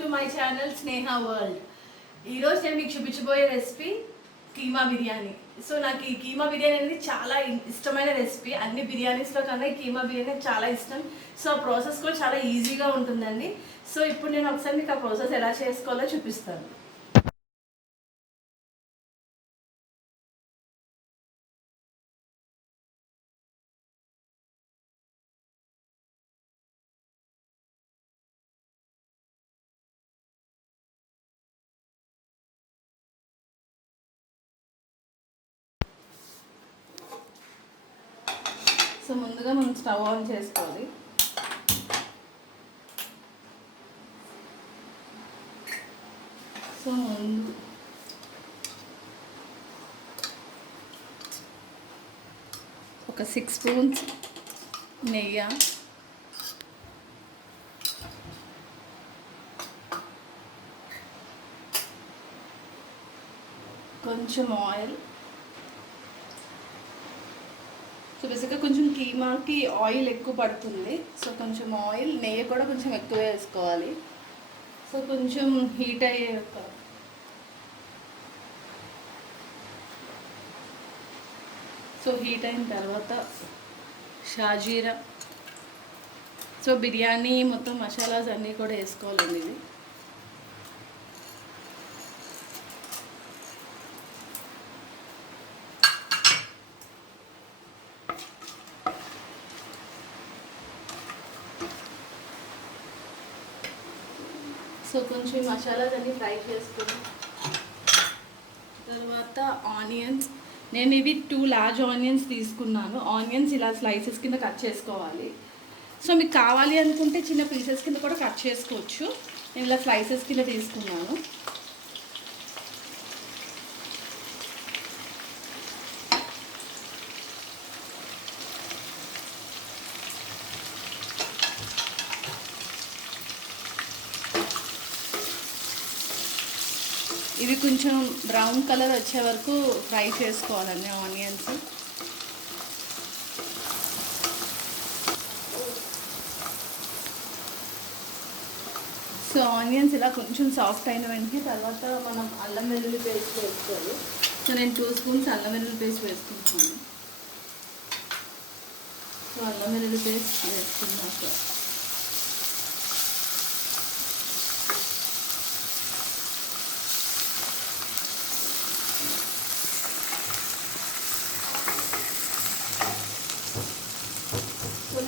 To my channel Sneha world. ఈరోజు నేను మీకు చూపించబోయే రెసిపీ కీమా బిర్యానీ. సో నాకు ఈ కీమా బిర్యానీ అనేది చాలా ఇష్టమైన రెసిపీ. అన్ని బిర్యానీస్లో కన్నా ఈ కీమా బిర్యానీ చాలా ఇష్టం. సో ఆ ప్రాసెస్ కూడా చాలా ఈజీగా ఉంటుందండి. సో ఇప్పుడు నేను ఒకసారి మీకు ఆ ప్రాసెస్ ఎలా చేసుకోవాలో చూపిస్తాను. సో ముందుగా మనం స్టవ్ ఆన్ చేసుకోవాలి. సో ముందు ఒక 6 స్పూన్స్ నెయ్యి, కొంచెం ఆయిల్. సో బేసిక్గా కొంచెం కీమాకి ఆయిల్ ఎక్కువ పడుతుంది. సో కొంచెం ఆయిల్, నెయ్యి కూడా కొంచెం ఎక్కువ వేసుకోవాలి. సో కొంచెం హీట్ అయ్యాక హీట్ అయిన తర్వాత షాజీరా, సో బిర్యానీ మొత్తం మసాలాస్ అన్నీ కూడా వేసుకోవాలండి. ఇది సో కొంచెం మసాలాస్ అన్నీ ఫ్రై చేసుకుని తర్వాత ఆనియన్స్, నేను ఇవి 2 లార్జ్ ఆనియన్స్ తీసుకున్నాను. ఆనియన్స్ ఇలా స్లైసెస్ కింద కట్ చేసుకోవాలి. సో మీకు కావాలి అనుకుంటే చిన్న పీసెస్ కింద కూడా కట్ చేసుకోవచ్చు. నేను ఇలా స్లైసెస్ కింద తీసుకున్నాను. ఇవి కొంచెం బ్రౌన్ కలర్ వచ్చే వరకు ఫ్రై చేసుకోవాలండి ఆనియన్స్. సో ఆనియన్స్ ఇలా కొంచెం సాఫ్ట్ అయిన వెంటనే తర్వాత మనం అల్లం వెల్లుల్లి పేస్ట్ వేసుకోవాలి. సో నేను 2 స్పూన్స్ అల్లం వెల్లుల్లి పేస్ట్ వేసుకుంటున్నాను. సో అల్లం వెల్లుల్లి పేస్ట్ వేసుకున్నాక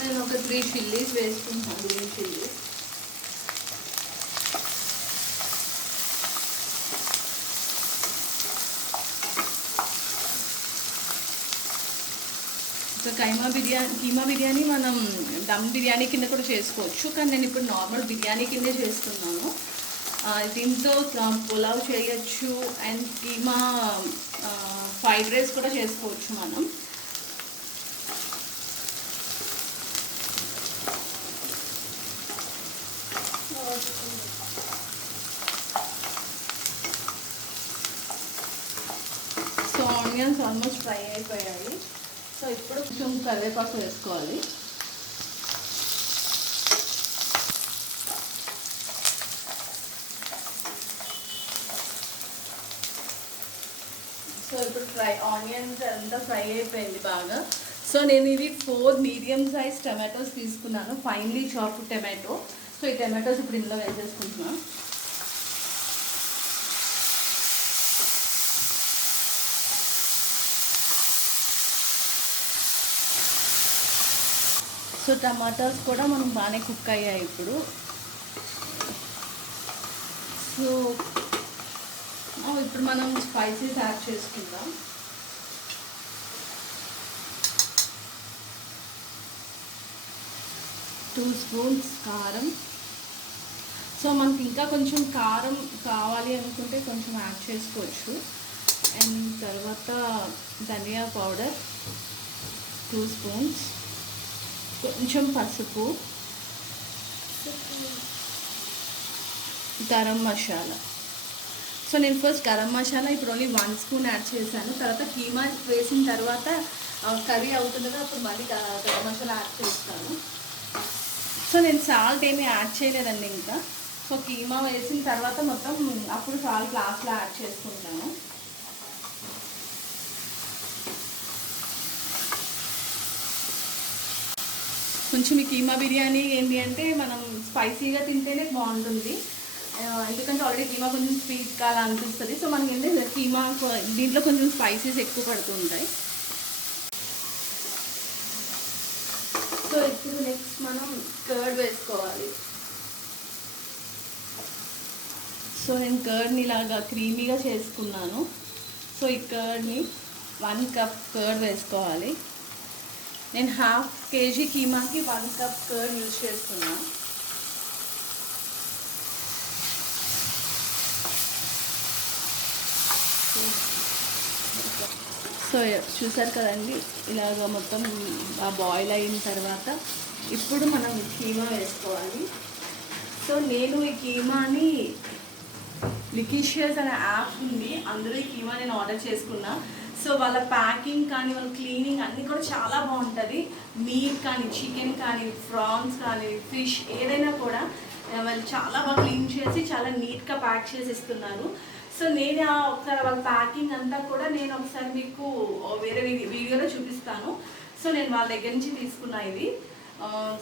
నేను ఒక 3 చిల్లీస్ వేసుకుంటాను. Green chillies. So keema biryani మనం దమ్ బిర్యానీ కింద కూడా చేసుకోవచ్చు, కానీ నేను ఇప్పుడు నార్మల్ బిర్యానీ కిందే చేస్తున్నాను. దీంతో పులావ్ చేయొచ్చు అండ్ కీమా ఫ్రైడ్ రైస్ కూడా చేసుకోవచ్చు మనం. సో ఆనియన్స్ ఆల్మోస్ట్ ఫ్రై అయిపోయాయి. సో ఇప్పుడు కొంచెం కరివేపాకు వేసుకోవాలి. సో ఇప్పుడు ఆనియన్స్ అంతా ఫ్రై అయిపోయింది బాగా. సో నేను ఇది 4 మీడియం సైజ్ టమాటోస్ తీసుకున్నాను, ఫైన్లీ చాప్డ్ టమాటో. సో ఈ టమాటోస్ ఇప్పుడు ఇందులో వేసేసుకుంటున్నాను. సో టమాటాస్ కూడా మనం బాగానే కుక్ అయ్యాయి ఇప్పుడు. సో ఇప్పుడు మనం స్పైసెస్ యాడ్ చేసుకుందాం. టూ స్పూన్స్ కారం. సో మనకి ఇంకా కొంచెం కారం కావాలి అనుకుంటే కొంచెం యాడ్ చేసుకోవచ్చు. అండ్ తర్వాత ధనియా పౌడర్ 2 స్పూన్స్, కొంచెం పసుపు, గరం మసాలా. సో నేను ఫస్ట్ గరం మసాలా ఇప్పుడు ఓన్లీ 1 స్పూన్ యాడ్ చేశాను. తర్వాత కీమా వేసిన తర్వాత కర్రీ అవుతుంది కదా, అప్పుడు మళ్ళీ గరం మసాలా యాడ్ చేస్తాను. సో నేను సాల్ట్ ఏమీ యాడ్ చేయలేదండి ఇంకా. సో కీమా వేసిన తర్వాత మొత్తం అప్పుడు సాల్ట్ లాస్ట్లో యాడ్ చేసుకుంటాను. కొంచెం ఈ కీమా బిర్యానీ ఏంటి అంటే మనం స్పైసీగా తింటేనే బాగుంటుంది, ఎందుకంటే ఆల్రెడీ కీమా కొంచెం స్వీట్గా అలా అనిపిస్తుంది. సో మనకి ఏంటంటే కీమా దీంట్లో కొంచెం స్పైసీస్ ఎక్కువ పడుతూ ఉంటాయి. సో ఇప్పుడు నెక్స్ట్ మనం కర్డ్ వేసుకోవాలి. సో నేను కర్డ్ని ఇలాగా క్రీమీగా చేసుకున్నాను. సో ఈ కర్డ్ని 1 కప్ కర్డ్ వేసుకోవాలి. నేను 1/2 kg కీమాకి 1 కప్ కర్డ్ యూజ్ చేస్తున్నాను. సో చూసారు కదండి, ఇలాగ మొత్తం బాయిల్ అయిన తర్వాత ఇప్పుడు మనం కీమా వేసుకోవాలి. సో నేను ఈ కీమాని లికిషియస్ అనే యాప్ ఉంది, అందులో ఈ కీమా నేను ఆర్డర్ చేసుకున్నా. సో వాళ్ళ ప్యాకింగ్ కానీ వాళ్ళ క్లీనింగ్ అన్నీ కూడా చాలా బాగుంటుంది. మీట్ కానీ చికెన్ కానీ ప్రాన్స్ కానీ ఫిష్ ఏదైనా కూడా వాళ్ళు చాలా బాగా క్లీన్ చేసి చాలా నీట్గా ప్యాక్ చేసి ఇస్తున్నారు. సో నేను ఒకసారి వాళ్ళ ప్యాకింగ్ అంతా కూడా నేను ఒకసారి మీకు వేరే వీడియోలో చూపిస్తాను. సో నేను వాళ్ళ దగ్గర నుంచి తీసుకున్నా ఇది.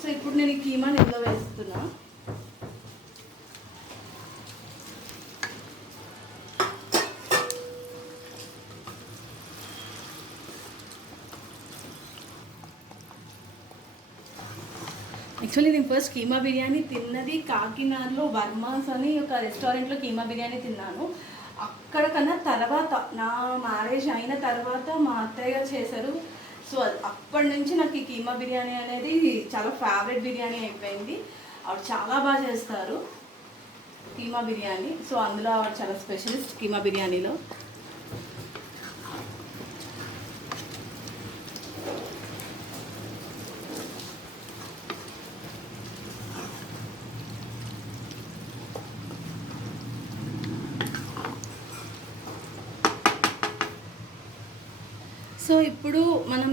సో ఇప్పుడు నేను ఈ కీమాని ఇందులో వేస్తున్నా. యాక్చువల్లీ నేను ఫస్ట్ కీమా బిర్యానీ తిన్నది కాకినాడలో వర్మాస్ అని ఒక రెస్టారెంట్లో కీమా బిర్యానీ తిన్నాను. అక్కడ కన్నా తర్వాత నా మ్యారేజ్ అయిన తర్వాత మా అత్తయ్య గారు చేశారు. సో అప్పటి నుంచి నాకు ఈ కీమా బిర్యానీ అనేది చాలా ఫేవరెట్ బిర్యానీ అయిపోయింది. ఆవిడ చాలా బాగా చేస్తారు కీమా బిర్యానీ. సో అందులో ఆవిడ చాలా స్పెషలిస్ట్ కీమా బిర్యానీలో. సో ఇప్పుడు మనం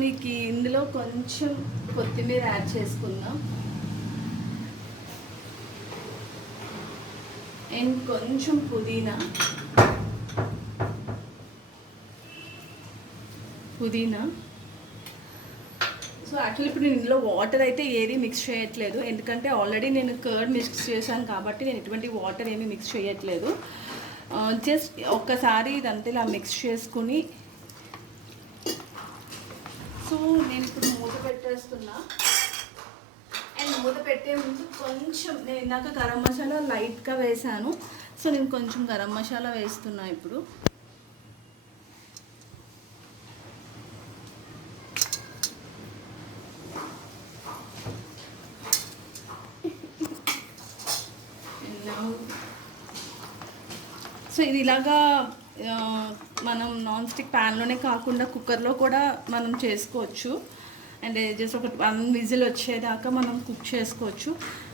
ఇందులో కొంచెం కొత్తిమీర యాడ్ చేసుకుందాం అండ్ కొంచెం పుదీనా. సో యాక్చువల్లీ ఇప్పుడు నేను ఇందులో వాటర్ అయితే ఏది మిక్స్ చేయట్లేదు, ఎందుకంటే ఆల్రెడీ నేను కర్డ్ మిక్స్ చేశాను కాబట్టి నేను ఎటువంటి వాటర్ ఏమీ మిక్స్ చేయట్లేదు. జస్ట్ ఒక్కసారి ఇదంతా ఇలా మిక్స్ చేసుకుని సో నేను ఇప్పుడు మూత పెట్టేస్తున్నా. అండ్ మూత పెట్టే ముందు కొంచెం నేను ఇందాక గరం మసాలా లైట్గా వేసాను. సో నేను కొంచెం గరం మసాలా వేస్తున్నా ఇప్పుడు. సో ఇది ఇలాగా మనం నాన్ స్టిక్ ప్యాన్లోనే కాకుండా కుక్కర్లో కూడా మనం చేసుకోవచ్చు. అండ్ జస్ట్ ఒక 1 విజిల్ వచ్చేదాకా మనం కుక్ చేసుకోవచ్చు.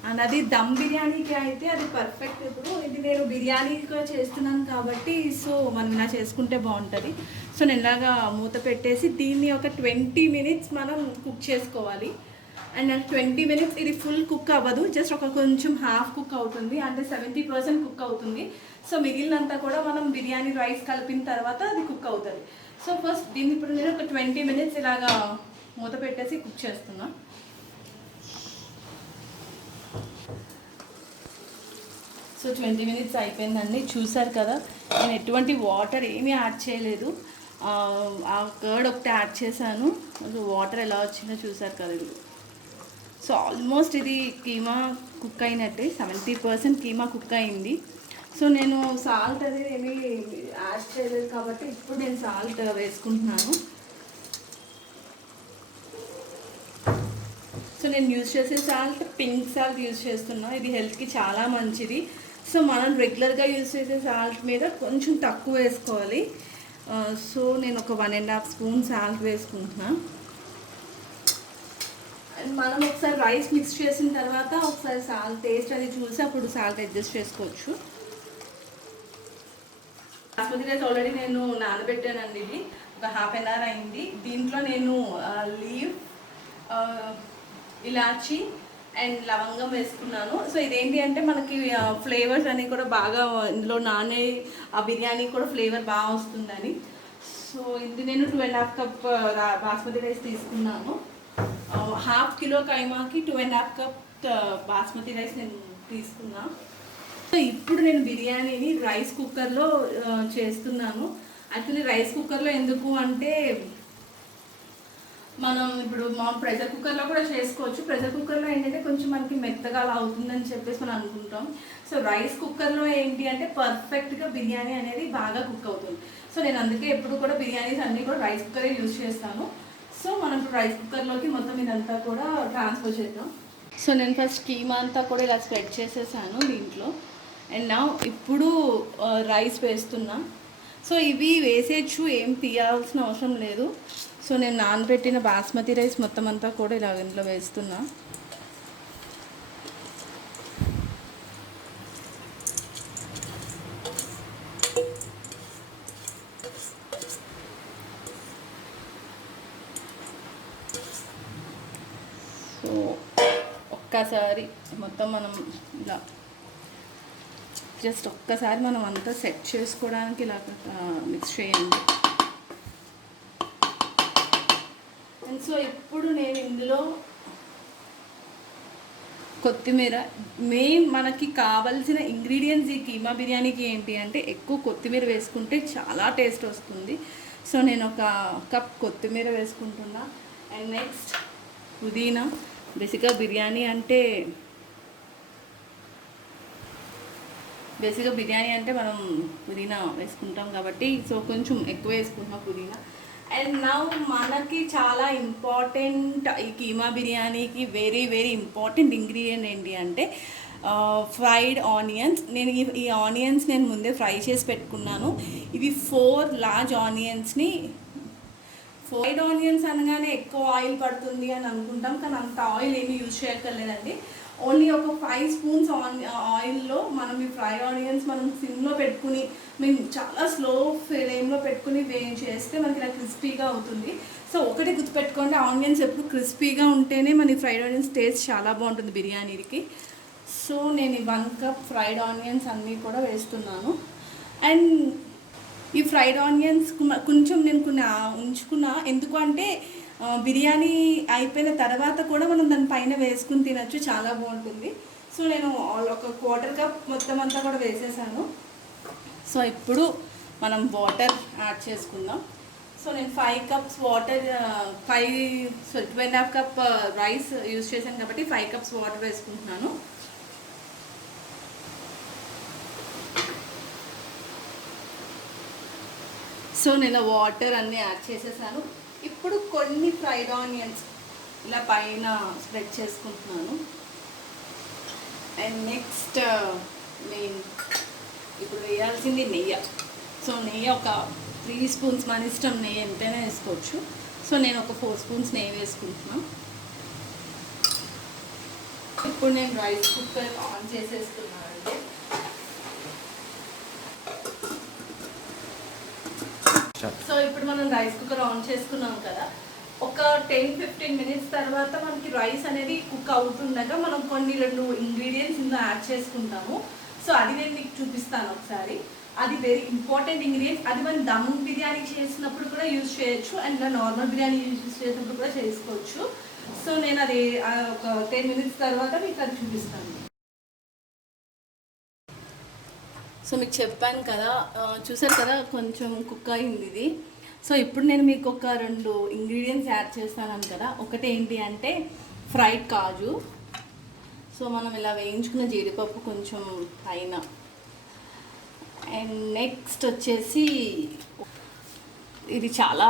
అండ్ అది దమ్ బిర్యానీకి అయితే అది పర్ఫెక్ట్. ఇప్పుడు ఇది నేను బిర్యానీగా చేస్తున్నాను కాబట్టి సో మనం ఇలా చేసుకుంటే బాగుంటుంది. సో నేను ఇలాగా మూత పెట్టేసి దీన్ని ఒక 20 minutes మనం కుక్ చేసుకోవాలి. అండ్ 20 minutes ఇది ఫుల్ కుక్ అవ్వదు, జస్ట్ ఒక కొంచెం హాఫ్ కుక్ అవుతుంది, అంటే 70% కుక్ అవుతుంది. సో మిగిలినంతా కూడా మనం బిర్యానీ రైస్ కలిపిన తర్వాత అది కుక్ అవుతుంది. సో ఫస్ట్ దీన్ని ఇప్పుడు నేను ఒక 20 minutes ఇలాగా మూత పెట్టేసి కుక్ చేస్తున్నా. సో 20 minutes అయిపోయిందండి. చూసారు కదా, నేను ఎటువంటి వాటర్ ఏమీ యాడ్ చేయలేదు, ఆ కర్డ్ ఒకటి యాడ్ చేశాను. వాటర్ ఎలా వచ్చిందో చూసారు కదా. ఇది సో ఆల్మోస్ట్ ఇది కీమా కుక్ అయినట్టే, 70% కీమా కుక్ అయింది. సో నేను సాల్ట్ అనేది ఏమీ యాడ్ చేయలేదు కాబట్టి ఇప్పుడు నేను సాల్ట్ వేసుకుంటున్నాను. సో నేను యూజ్ చేసే సాల్ట్ పింక్ సాల్ట్ యూజ్ చేస్తున్నాను. ఇది హెల్త్కి చాలా మంచిది. సో మనం రెగ్యులర్గా యూజ్ చేసే సాల్ట్ మీద కొంచెం తక్కువ వేసుకోవాలి. సో నేను ఒక 1.5 స్పూన్ సాల్ట్ వేసుకుంటున్నాను. అండ్ మనం ఒకసారి రైస్ మిక్స్ చేసిన తర్వాత ఒకసారి సాల్ట్ టేస్ట్ అది చూసి అప్పుడు సాల్ట్ అడ్జస్ట్ చేసుకోవచ్చు. బాస్మతి రైస్ ఆల్రెడీ నేను నానబెట్టానండి. ఇది ఒక 1/2 hour అయింది. దీంట్లో నేను లీవ్, ఇలాచి అండ్ లవంగం వేసుకున్నాను. సో ఇదేంటి అంటే మనకి ఫ్లేవర్స్ అన్నీ కూడా బాగా ఇందులో నానే ఆ బిర్యానీ కూడా ఫ్లేవర్ బాగా వస్తుందని. సో ఇది నేను 2.5 కప్ బాస్మతి రైస్ తీసుకున్నాను. 1/2 కిలో కైమాకి 2.5 కప్ బాస్మతి రైస్ నేను తీసుకున్నా. సో ఇప్పుడు నేను బిర్యానీని రైస్ కుక్కర్లో చేస్తున్నాను. యాక్చువల్లీ రైస్ కుక్కర్లో ఎందుకు అంటే మనం ఇప్పుడు ప్రెషర్ కుక్కర్లో కూడా చేసుకోవచ్చు. ప్రెషర్ కుక్కర్లో ఏంటంటే కొంచెం మనకి మెత్తగా అలా అవుతుందని చెప్పేసి మనం అనుకుంటాం. సో రైస్ కుక్కర్లో ఏంటి అంటే పర్ఫెక్ట్గా బిర్యానీ అనేది బాగా కుక్ అవుతుంది. సో నేను అందుకే ఎప్పుడు కూడా బిర్యానీస్ అన్నీ కూడా రైస్ కుక్కరే యూజ్ చేస్తాను. సో మనం ఇప్పుడు రైస్ కుక్కర్లోకి మొత్తం ఇదంతా కూడా ట్రాన్స్ఫర్ చేద్దాం. సో నేను ఫస్ట్ కీమా అంతా కూడా ఇలా స్ప్రెడ్ చేసేసాను దీంట్లో. అండ్ నా ఇప్పుడు రైస్ వేస్తున్నా. సో ఇవి వేసేయచ్చు, ఏం తీయాల్సిన అవసరం లేదు. సో నేను నానబెట్టిన బాస్మతి రైస్ మొత్తం అంతా కూడా ఇలా ఇంట్లో వేస్తున్నా. సో ఒక్కసారి మొత్తం మనం ఇలా జస్ట్ ఒక్కసారి మనం అంతా సెట్ చేసుకోవడానికి ఇలా మిక్స్ చేయండి. అండ్ సో ఇప్పుడు నేను ఇందులో కొత్తిమీర, మెయిన్ మనకి కావాల్సిన ఇంగ్రీడియంట్స్ ఈ కీమా బిర్యానీకి ఏంటి అంటే ఎక్కువ కొత్తిమీర వేసుకుంటే చాలా టేస్ట్ వస్తుంది. సో నేను 1 కప్ కొత్తిమీర వేసుకుంటున్నా. అండ్ నెక్స్ట్ పుదీనా. బేసిక్గా బిర్యానీ అంటే మనం పుదీనా వేసుకుంటాం కాబట్టి సో కొంచెం ఎక్కువ వేసుకుంటున్నాం పుదీనా. అండ్ నౌ మనకి చాలా ఇంపార్టెంట్ ఈ కీమా బిర్యానీకి వెరీ వెరీ ఇంపార్టెంట్ ఇంగ్రీడియంట్ ఏంటి అంటే ఫ్రైడ్ ఆనియన్స్. నేను ఈ ఆనియన్స్ నేను ముందే ఫ్రై చేసి పెట్టుకున్నాను. ఇవి 4 లార్జ్ ఆనియన్స్ని. ఫ్రైడ్ ఆనియన్స్ అనగానే ఎక్కువ ఆయిల్ పడుతుంది అని అనుకుంటాం, కానీ అంత ఆయిల్ ఏమీ యూజ్ చేయక్కర్లేదండి. ఓన్లీ ఒక 5 స్పూన్స్ ఆయిల్లో మనం ఈ ఫ్రై ఆనియన్స్ మనం సిమ్లో పెట్టుకుని మేము చాలా స్లో ఫ్లేమ్లో పెట్టుకుని చేస్తే మనకి ఇలా క్రిస్పీగా అవుతుంది. సో ఒకటి గుర్తుపెట్టుకోండి, ఆనియన్స్ ఎప్పుడు క్రిస్పీగా ఉంటేనే మన ఫ్రైడ్ ఆనియన్స్ టేస్ట్ చాలా బాగుంటుంది బిర్యానీకి. సో నేను 1 కప్ ఫ్రైడ్ ఆనియన్స్ అన్నీ కూడా వేస్తున్నాను. అండ్ ఈ ఫ్రైడ్ ఆనియన్స్ కొంచెం నేను ఉంచుకున్నా, ఎందుకు అంటే బిర్యానీ అయిపోయిన తర్వాత కూడా మనం దానిపైన వేసుకుని తినచ్చు, చాలా బాగుంటుంది. సో నేను ఒక 1/4 కప్ మొత్తం అంతా కూడా వేసేసాను. సో ఇప్పుడు మనం వాటర్ యాడ్ చేసుకుందాం. సో నేను 5 cups water 2.5 cup rice use చేశాను కాబట్టి 5 కప్స్ వాటర్ వేసుకుంటున్నాను. సో నేను వాటర్ అన్నీ యాడ్ చేసేసాను. ఇప్పుడు కొన్ని ఫ్రైడ్ ఆనియన్స్ ఇలా పైన స్ప్రెడ్ చేసుకుంటున్నాను. అండ్ నెక్స్ట్ నేను ఇప్పుడు వేయాల్సింది నెయ్యి. సో నెయ్యి ఒక 3 స్పూన్స్, మన ఇష్టం, నెయ్యి ఎంతైనా వేసుకోవచ్చు. సో నేను ఒక 4 స్పూన్స్ నెయ్యి వేసుకుంటున్నాను. ఇప్పుడు నేను రైస్ కుక్కర్ ఆన్ చేసేస్తున్నాను. సో ఇప్పుడు మనం రైస్ కుక్కర్ ఆన్ చేసుకున్నాం కదా, ఒక 10-15 మినిట్స్ తర్వాత మనకి రైస్ అనేది కుక్ అవుతుండగా మనం కొన్ని 2 ఇంగ్రీడియంట్స్ ఇందులో యాడ్ చేసుకుంటాము. సో అది నేను మీకు చూపిస్తాను ఒకసారి. అది వెరీ ఇంపార్టెంట్ ఇంగ్రీడియంట్. అది మనం దమ్ బిర్యానీ చేసినప్పుడు కూడా యూజ్ చేయొచ్చు, అండ్ నార్మల్ బిర్యానీ యూజ్ చేసినప్పుడు కూడా చేసుకోవచ్చు. సో నేను అది ఒక 10 మినిట్స్ తర్వాత మీకు అది చూపిస్తాను. సో మీకు చెప్పాను కదా, చూసారు కదా కొంచెం కుక్ అయింది ఇది. సో ఇప్పుడు నేను మీకు ఒక 2 ఇంగ్రీడియంట్స్ యాడ్ చేస్తాను కదా. ఒకటి ఏంటి అంటే ఫ్రైడ్ కాజు. సో మనం ఇలా వేయించుకున్న జీడిపప్పు కొంచెం పైన. అండ్ నెక్స్ట్ వచ్చేసి ఇది చాలా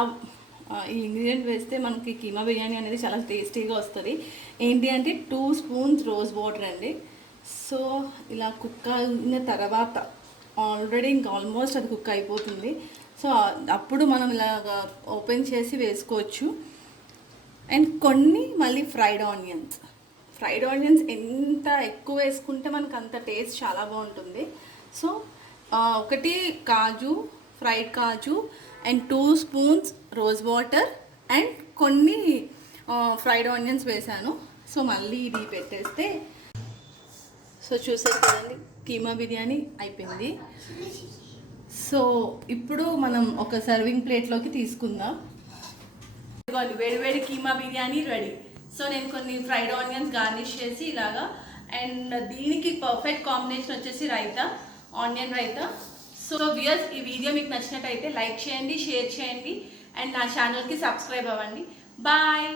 ఈ ఇంగ్రీడియంట్ వేస్తే మనకి కీమా బిర్యానీ అనేది చాలా టేస్టీగా వస్తుంది. ఏంటి అంటే 2 స్పూన్స్ రోజ్ వాటర్ అండి. సో ఇలా కుక్ అయిన తర్వాత ఆల్రెడీ ఇంకా ఆల్మోస్ట్ అది కుక్ అయిపోతుంది. సో అప్పుడు మనం ఇలాగా ఓపెన్ చేసి వేసుకోవచ్చు. అండ్ కొన్ని మళ్ళీ ఫ్రైడ్ ఆనియన్స్ ఎంత ఎక్కువ వేసుకుంటే మనకు అంత టేస్ట్ చాలా బాగుంటుంది. సో ఒకటి కాజు, ఫ్రైడ్ కాజు, and 2 spoons rose water, and కొన్ని ఫ్రైడ్ ఆనియన్స్ వేసాను. సో మళ్ళీ ఇది పెట్టేస్తే సో చూసారు కదండి కీమా బిర్యానీ అయిపోయింది. సో ఇప్పుడు మనం ఒక సర్వింగ్ ప్లేట్లోకి తీసుకుందాం. ఇదిగోండి వేడి కీమా బిర్యానీ రెడీ. సో నేను కొన్ని ఫ్రైడ్ ఆనియన్స్ గార్నిష్ చేసి ఇలాగా, అండ్ దీనికి పర్ఫెక్ట్ కాంబినేషన్ వచ్చేసి raita, onion raita. So viewers, ఈ వీడియో మీకు నచ్చినట్టయితే లైక్ చేయండి, షేర్ చేయండి, అండ్ నా ఛానల్కి సబ్స్క్రైబ్ అవ్వండి. బాయ్.